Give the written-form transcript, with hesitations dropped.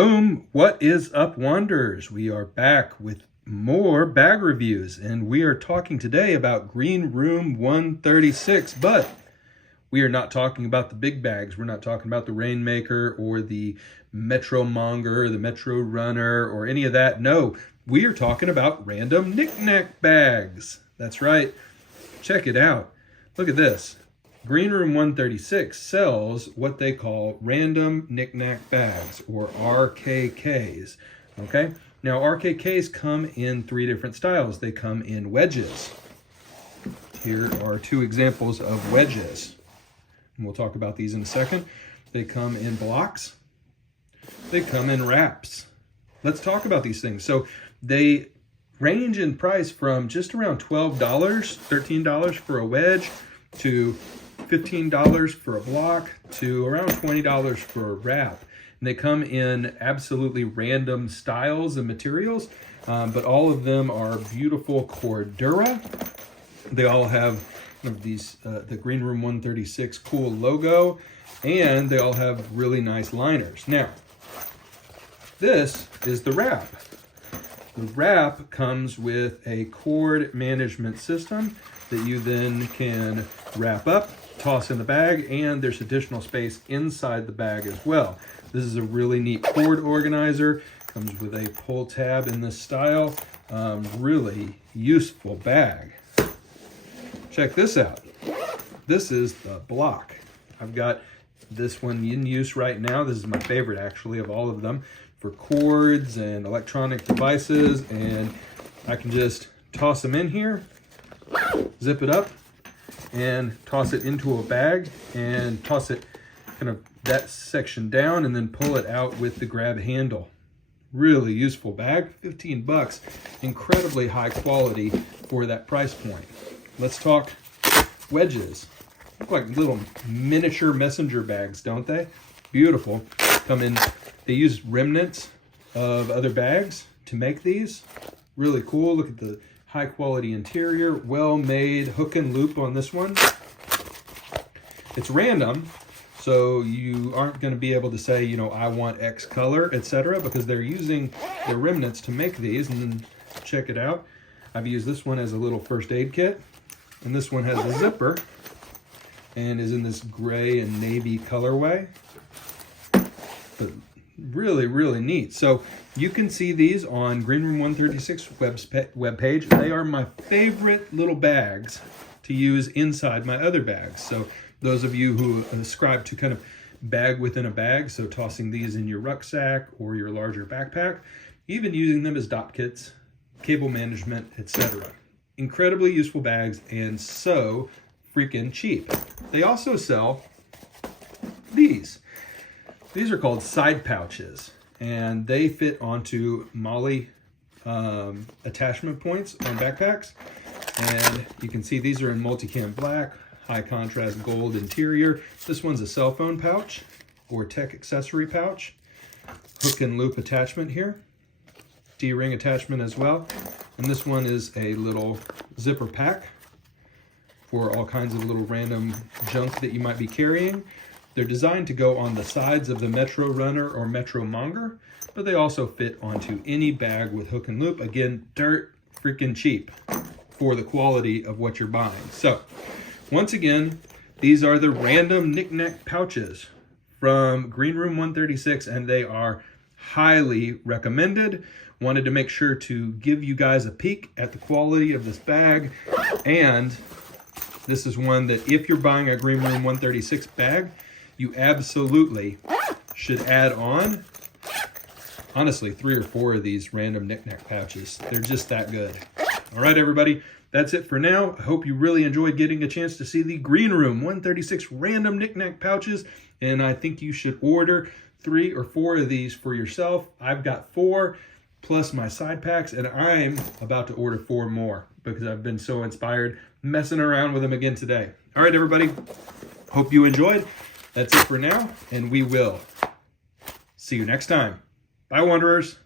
Boom! What is up, Wanderers? We are back with more bag reviews, and we are talking today about Greenroom 136, but we are not talking about the big bags. We're not talking about the Rainmaker or the Metromonger, the Metrorunner, or any of that. No, we are talking about random knick-knack bags. That's right. Check it out. Look at this. Greenroom 136 sells what they call random knick-knack bags, or RKKs. Okay? Now, RKKs come in three different styles. They come in wedges. Here are two examples of wedges. And we'll talk about these in a second. They come in blocks. They come in wraps. Let's talk about these things. So they range in price from just around $12, $13 for a wedge, to $15 for a block, to around $20 for a wrap. And they come in absolutely random styles and materials, but all of them are beautiful Cordura. They all have these the Greenroom 136 cool logo, and they all have really nice liners. Now, this is the wrap. The wrap comes with a cord management system that you then can wrap up, toss in the bag, and there's additional space inside the bag as well. This is a really neat cord organizer. Comes with a pull tab in this style. Really useful bag. Check this out. This is the block. I've got this one in use right now. This is my favorite, actually, of all of them, for cords and electronic devices. And I can just toss them in here, zip it up, and toss it into a bag, and toss it kind of that section down, and then pull it out with the grab handle. Really useful bag, 15 bucks. Incredibly high quality for that price point. Let's talk wedges. Look like little miniature messenger bags, don't they? Beautiful. Come in, they use remnants of other bags to make these. Really cool. Look at the high quality interior, well made hook and loop on this one. It's random, so you aren't going to be able to say, you know, I want X color, etc., because they're using their remnants to make these. And then check it out. I've used this one as a little first aid kit, and this one has a zipper and is in this gray and navy colorway. But really, really neat. So you can see these on Greenroom 136 webpage. They are my favorite little bags to use inside my other bags. So those of you who ascribe to kind of bag within a bag, so tossing these in your rucksack or your larger backpack, even using them as dot kits, cable management, etc. Incredibly useful bags, and so freaking cheap. They also sell these. These are called side pouches, and they fit onto MOLLE attachment points on backpacks. And you can see these are in multicam black, high contrast gold interior. This one's a cell phone pouch or tech accessory pouch. Hook and loop attachment here. D-ring attachment as well. And this one is a little zipper pack for all kinds of little random junk that you might be carrying. They're designed to go on the sides of the Metrorunner or Metromonger, but they also fit onto any bag with hook and loop. Again, dirt freaking cheap for the quality of what you're buying. So, once again, these are the random knick-knack pouches from Greenroom 136, and they are highly recommended. Wanted to make sure to give you guys a peek at the quality of this bag, and this is one that if you're buying a Greenroom 136 bag, you absolutely should add on, honestly, 3 or 4 of these random knick-knack pouches. They're just that good. All right, everybody, that's it for now. I hope you really enjoyed getting a chance to see the Greenroom 136 random knick-knack pouches, and I think you should order 3 or 4 of these for yourself. I've got 4 plus my side packs, and I'm about to order 4 more because I've been so inspired messing around with them again today. All right, everybody, hope you enjoyed. That's it for now, and we will see you next time. Bye, Wanderers.